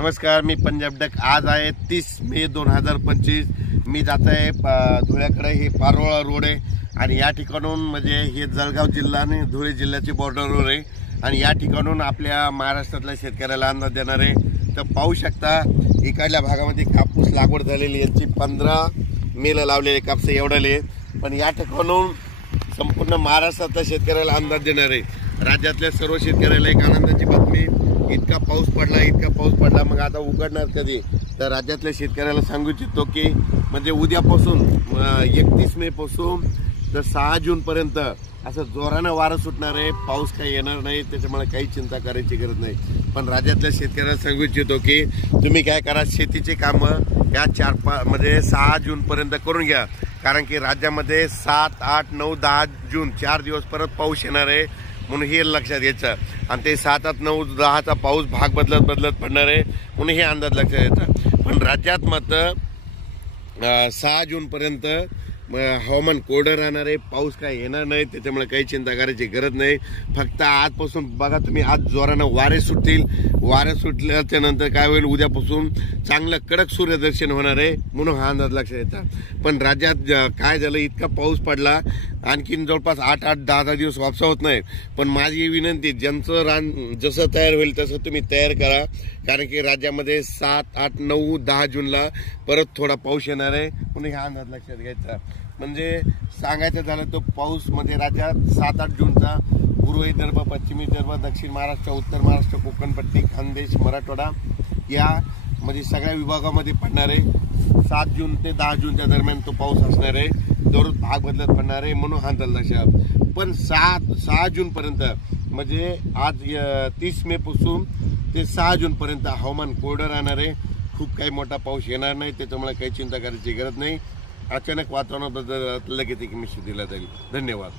नमस्कार, मी पंजाब डक। आज आहे 30 मे 2025। मी जात आहे धुळ्याकडे। हे पारोळा रोड आहे आणि या ठिकाणून म्हणजे हे जळगाव जिल्हा आणि धुळे जिल्ह्याची बॉर्डरवर आहे आणि या ठिकाणून आपल्या महाराष्ट्रातल्या शेतकऱ्याला अंदाज देणार आहे। तर पाहू शकता इकडल्या भागामध्ये कापूस लागवड झालेली, यांची 15 मेला लावलेले कापूस एवढाले, पण या ठिकाणून संपूर्ण महाराष्ट्रातल्या शेतकऱ्याला अंदाज देणार आहे। राज्यातल्या सर्व शेतकऱ्याला एक आनंदाची बातमी, इतका पाऊस पडला, मग आता उघडणार कधी? तर राज्यातल्या शेतकऱ्याला सांगू इच्छितो की म्हणजे उद्यापासून 31 मे पासून तर 6 जून पर्यंत असं जोरानं वारं सुटणार आहे। पाऊस काही येणार नाही, त्याच्यामुळे काही चिंता करायची गरज नाही। पण राज्यातल्या शेतकऱ्याला सांगू इच्छितो की तुम्ही काय करा, शेतीचे कामं या 4-5 म्हणजे 6 जून पर्यंत करून घ्या, कारण की राज्यामध्ये 7, 8, 9, 10 जून 4 दिवस परत पाऊस येणार आहे, म्हणून हे लक्षात घ्यायचं। आणि ते 7, 8, 9, 10चा पाऊस भाग बदलत पडणार आहे, म्हणून हे अंदाज लक्षात घ्यायचा। पण राज्यात मात्र 6 जून पर्यंत हवामान कोरडं राहणार आहे, पाऊस काय येणार नाही, त्याच्यामुळे काही चिंता करायची गरज नाही। फक्त आजपासून बघा तुम्ही, आज जोरानं वारे सुटतील, वारे सुटल्याच्या नंतर काय होईल, उद्यापासून चांगलं कडक सूर्यदर्शन होणार आहे, म्हणून हा अंदाज लक्षात येता। पण राज्यात काय झालं, इतका पाऊस पडला, आणखीन जवळपास 8-8, 10 दिवस वापसा होत नाही। पण माझी विनंती, ज्यांचं रान जसं तयार होईल तसं तुम्ही तयार करा, कारण की राज्यामध्ये 7, 8, 9, 10 जूनला परत थोडा पाऊस येणार आहे, म्हणून हा अंदाज लक्षात घ्यायचा। म्हणजे सांगायचं झालं तर पाऊस मध्ये राज्यात 7-8 जूनचा पूर्व विदर्भ, पश्चिम विदर्भ, दक्षिण महाराष्ट्र, उत्तर महाराष्ट्र, कोकणपट्टी, खानदेश, मराठवाडा या म्हणजे सगळ्या विभागामध्ये पडणार आहे। 7 जून ते 10 जूनच्या दरम्यान तो पाऊस असणार आहे, दररोज भाग बदलत पडणार आहे, म्हणून हा अंदाज लक्षात। पण 6 जून पर्यंत म्हणजे आज 30 मे पासून ते 6 जून पर्यंत हवामान कोरडं राहणार आहे, खूप काही मोठा पाऊस येणार नाही, त्याच्यामुळे काही चिंता करायची गरज नाही। अचानक वातावरण बदललं की ती निश्चित दिला जाईल। धन्यवाद।